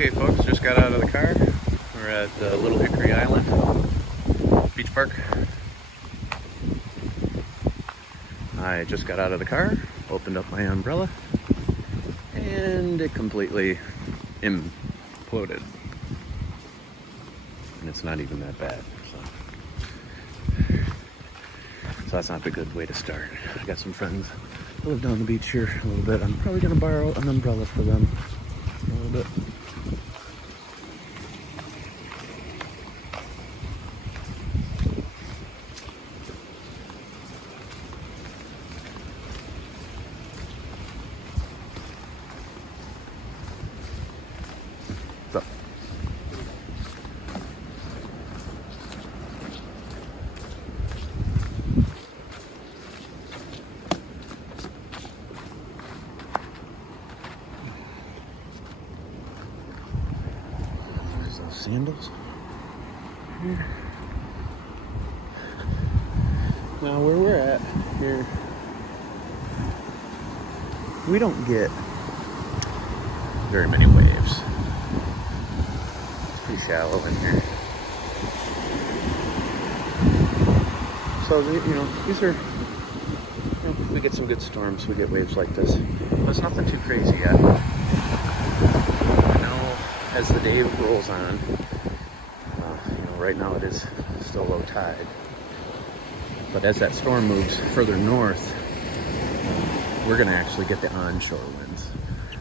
Okay folks, just got out of the car. We're at Little Hickory Island Beach Park. I just got out of the car, opened up my umbrella, and it completely imploded. And it's not even that bad. So that's not a good way to start. I got some friends who live down the beach here a little bit. I'm probably gonna borrow an umbrella for them a little bit. So. There's those sandals. Here. Now where we're at here, we don't get very many waves. It's pretty shallow in here. So, these are, we get some good storms, we get waves like this. But it's nothing too crazy yet. I know as the day rolls on, right now it is still low tide. But as that storm moves further north, we're gonna actually get the onshore winds.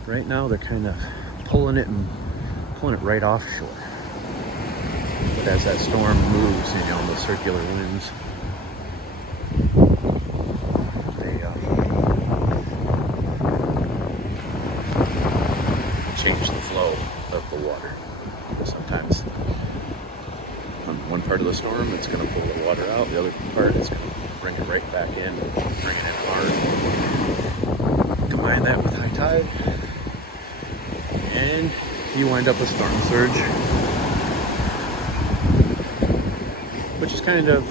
Right now they're kind of pulling it right offshore. But as that storm moves, the circular winds, they change the flow of the water. Sometimes on one part of the storm, it's going to pull the water out. The other part is going to bring it right back in, bring it in hard. Combine that with high tide, and you wind up with storm surge, which is kind of,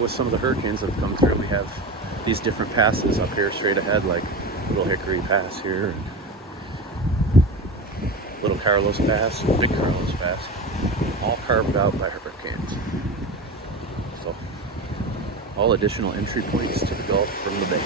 with some of the hurricanes that have come through, we have these different passes up here straight ahead, like Little Hickory Pass here, and Little Carlos Pass, and Big Carlos Pass, all carved out by hurricanes. So, all additional entry points to the Gulf from the bay.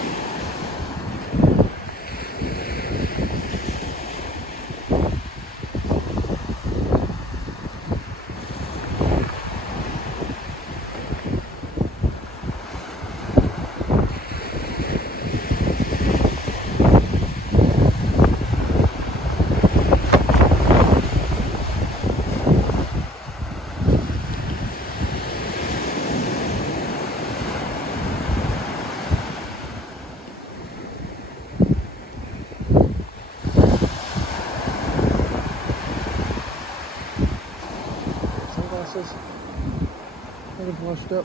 Kind of washed up.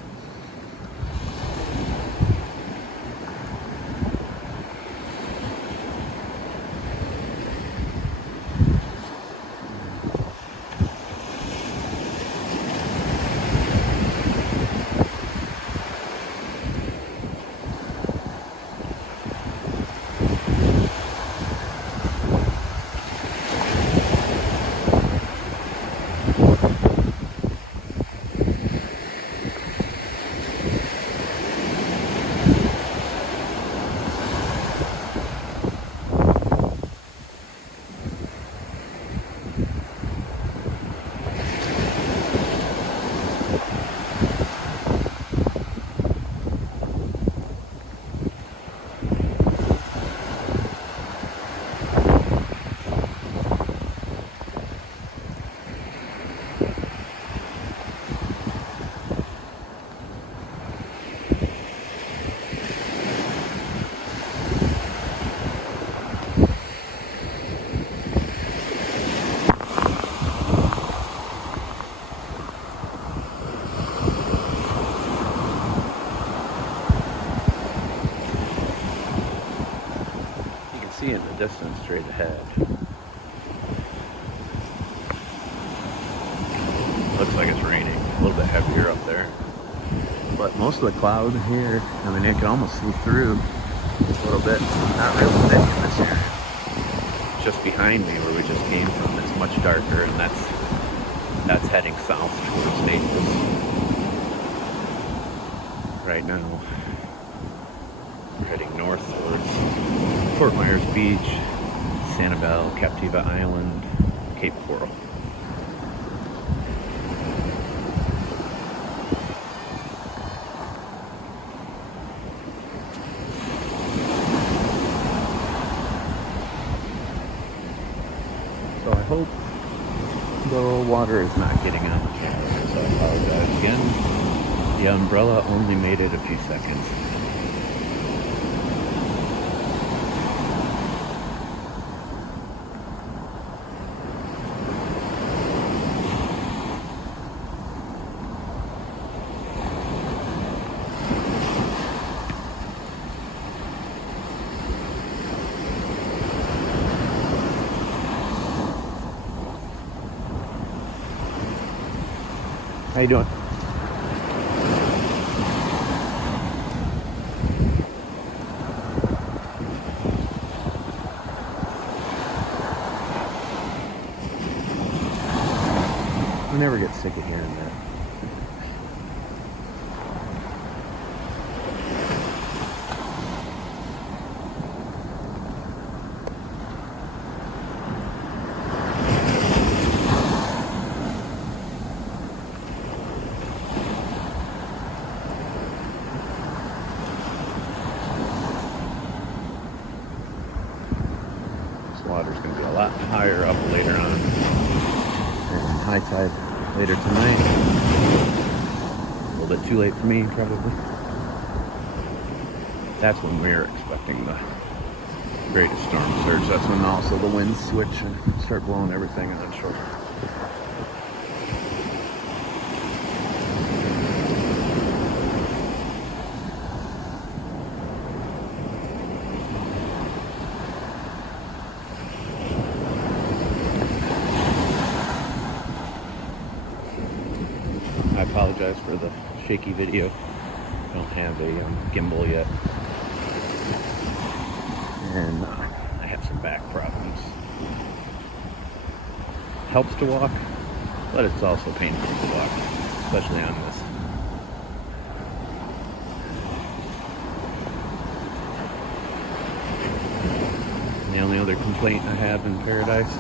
See in the distance straight ahead. Looks like it's raining, a little bit heavier up there. But most of the cloud here, it can almost see through a little bit. Not really thick in this area. Just behind me where we just came from, it's much darker, and that's heading south towards Naples. Right now, we're heading north towards Fort Myers Beach, Sanibel, Captiva Island, Cape Coral. So I hope the water is not getting on the camera, so I apologize again. The umbrella only made it a few seconds. How you doing? I never get sick of hearing that. Water's going to be a lot higher up later on, and high tide later tonight. A little bit too late for me, probably. That's when we're expecting the greatest storm surge. That's when also the winds switch and start blowing everything on shore. I apologize for the shaky video. I don't have a gimbal yet. And I have some back problems. Helps to walk, but it's also painful to walk, especially on this. And the only other complaint I have in Paradise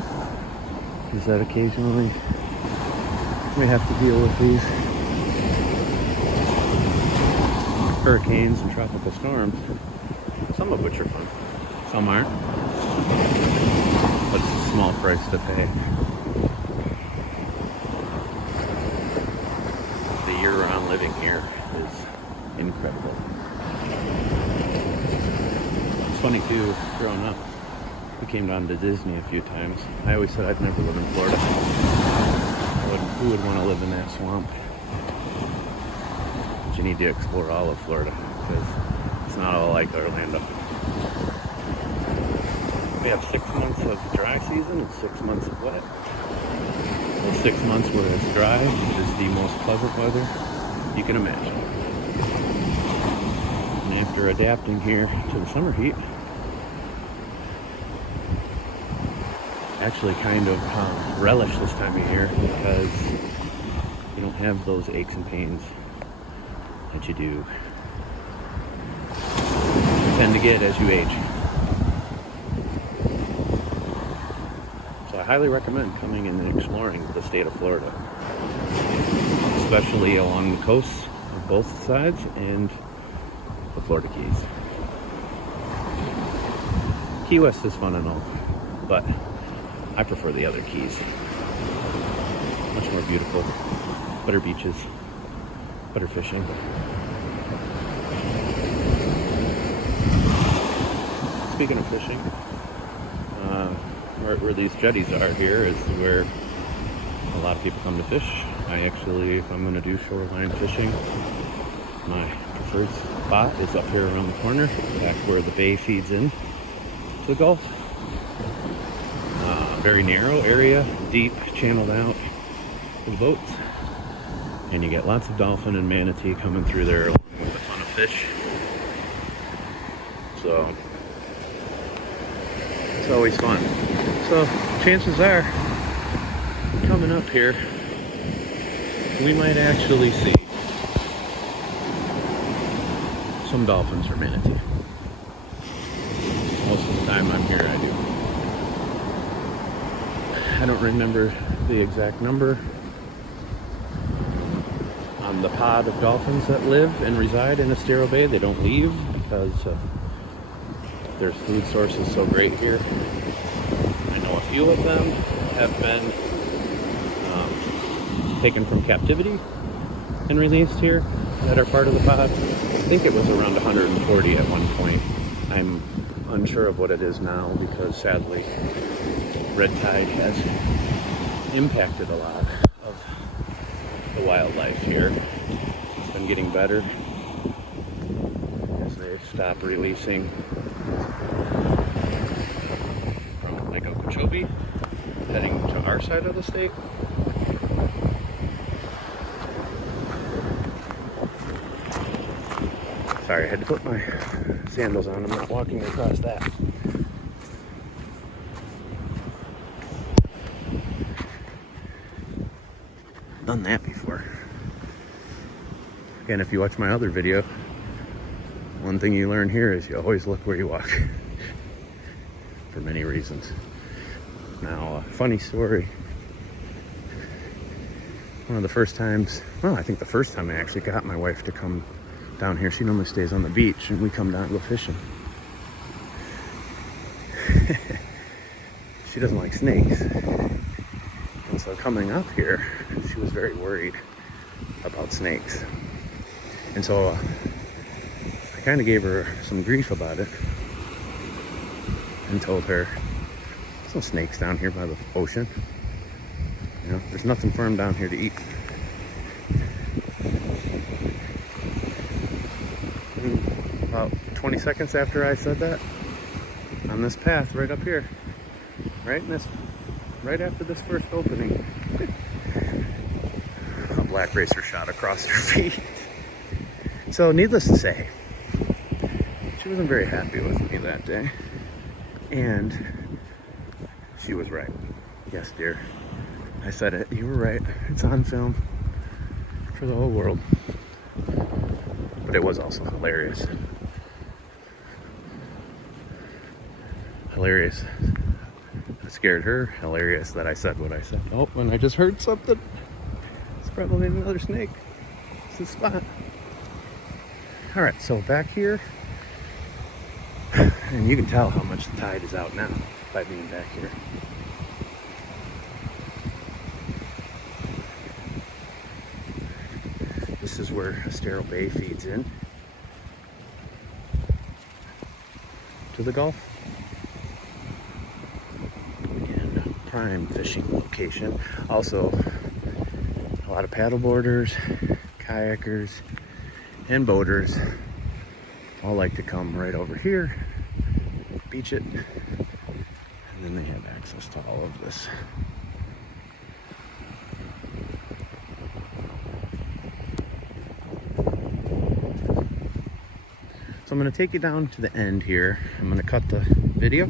is that occasionally we have to deal with these hurricanes and tropical storms, some of which are fun, some aren't, but it's a small price to pay. The year-round living here is incredible. It's funny too, growing up, we came down to Disney a few times. I always said I'd never live in Florida. Who would want to live in that swamp? But you need to explore all of Florida, because it's not all like Orlando. We have 6 months of dry season and 6 months of wet. The 6 months where it's dry is the most pleasant weather you can imagine. And after adapting here to the summer heat, actually kind of relish this time of year, because you don't have those aches and pains that you do tend to get as you age. So I highly recommend coming and exploring the state of Florida, especially along the coasts of both sides and the Florida Keys. Key West is fun and all, but I prefer the other keys. Much more beautiful. Better beaches. Better fishing. Speaking of fishing, where these jetties are here is where a lot of people come to fish. I actually, if I'm going to do shoreline fishing, my preferred spot is up here around the corner, back where the bay feeds in to the Gulf. Very narrow area, deep, channeled out for the boats. And you get lots of dolphin and manatee coming through there along with a ton of fish. So, it's always fun. So, chances are, coming up here, we might actually see some dolphins or manatee. Most of the time I'm here, I do. I don't remember the exact number on the pod of dolphins that live and reside in Estero Bay. They don't leave because their food source is so great here. I know a few of them have been taken from captivity and released here that are part of the pod. I think it was around 140 at one point. I'm unsure of what it is now because sadly red tide has impacted a lot of the wildlife here. It's been getting better as they stop releasing from Lake Okeechobee heading to our side of the state. Sorry, I had to put my sandals on. I'm not walking across that. Done that before. Again, if you watch my other video, one thing you learn here is you always look where you walk. For many reasons. Now, a funny story. One of the first times, well, I think the first time I actually got my wife to come down here. She normally stays on the beach and we come down and go fishing. She doesn't like snakes. And so coming up here, she was very worried about snakes. And so I kind of gave her some grief about it and told her, there's no snakes down here by the ocean. You know, there's nothing for them down here to eat. About 20 seconds after I said that, on this path right up here, right after this first opening, a black racer shot across her feet. So needless to say, she wasn't very happy with me that day, and she was right. Yes, dear, I said it. You were right. It's on film for the whole world. But it was also hilarious. Hilarious. It scared her. Hilarious that I said what I said. Oh, and I just heard something. It's probably another snake. It's the spot. All right, so back here, and you can tell how much the tide is out now by being back here. This is where Estero Bay feeds in to the Gulf. And prime fishing location. Also, a lot of paddleboarders, kayakers, and boaters all like to come right over here, beach it, and then they have access to all of this. So I'm going to take you down to the end here. I'm going to cut the video,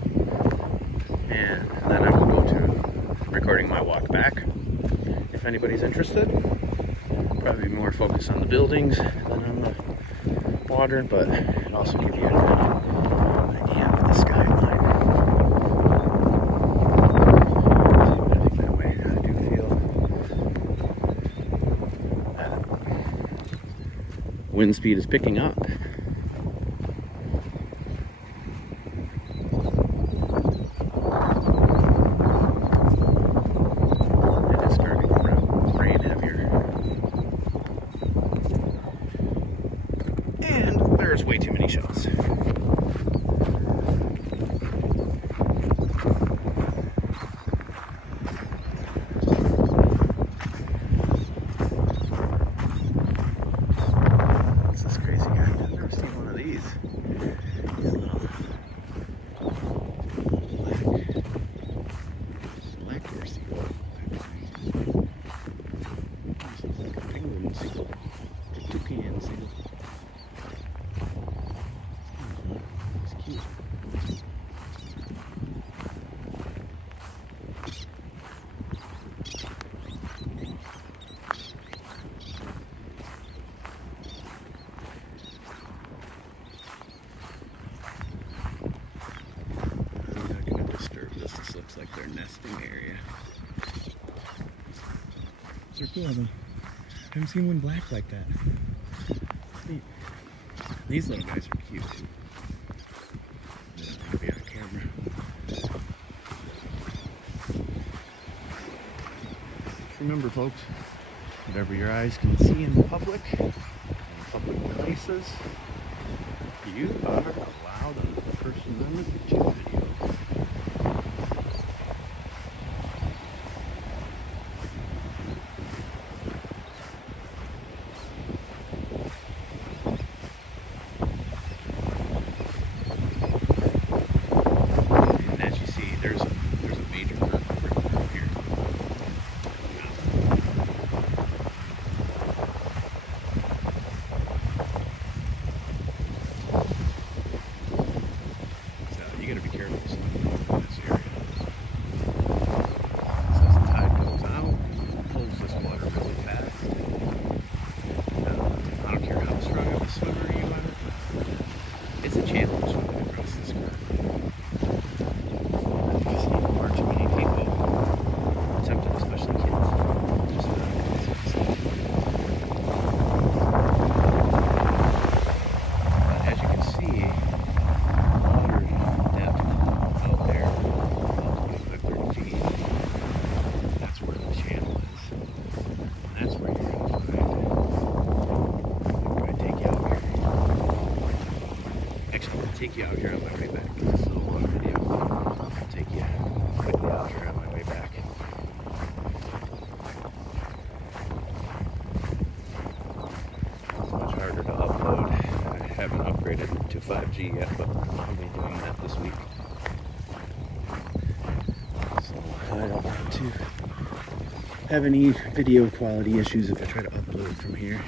and then I will go to recording my walk back. If anybody's interested, probably more focused on the buildings than on the water, but it also give you an idea of the skyline. Heading that way, I do feel that wind speed is picking up. There's way too many shells. What's this crazy guy doing? area. They're cool though. I haven't seen one black like that. Neat. These little guys are cute too. I'll be on camera. Just remember, folks, whatever your eyes can see in public places, you are allowed under the First Amendment to video. And as you see, there's a major curve right here. You gotta be careful in this area. So as the tide goes out, it pulls this water really fast. I don't care how strong of a swimmer you are, it's a challenge swimming across this current. I've seen far too many people attempting, especially kids. Just but as you can see, water depth out there, about 25, 30 feet. That's where the channel is. And that's where you're going to find. I'm going to take you out here. Actually, I'm going to take you out here on my way back. This is a long video. I'll take you quickly out here on my way back. It's much harder to upload. I haven't upgraded to 5G yet, but I'll be doing that this week. So I don't want to have any video quality issues if I try to upload from here.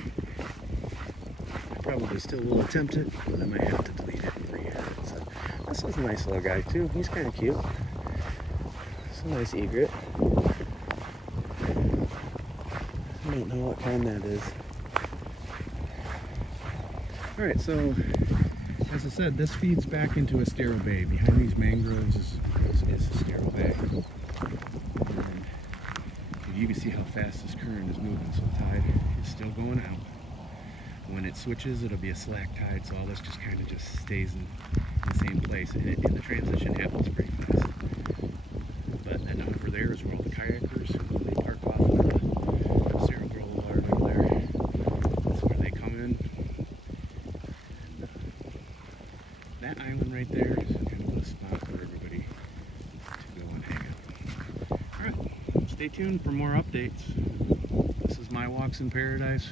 I probably still will attempt it, but I might have to delete it and re-edit. So this is a nice little guy too. He's kind of cute. It's a nice egret. I don't know what kind that is. Alright, so as I said, this feeds back into Estero Bay. Behind these mangroves is Estero Bay. And you can see how fast this current is moving, so the tide is still going out. When it switches, it'll be a slack tide, so all this just kind of just stays in the same place, and the transition happens pretty fast. But then over there is where all the kayakers, they park off in the Estero Boulevard over there. That's where they come in. That island right there is kind of a spot for everybody to go and hang out. Alright, stay tuned for more updates. This is my Walks in Paradise,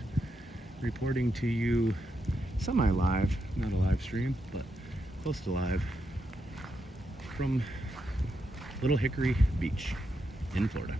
reporting to you semi-live, not a live stream, but close to live, from Little Hickory Beach in Florida.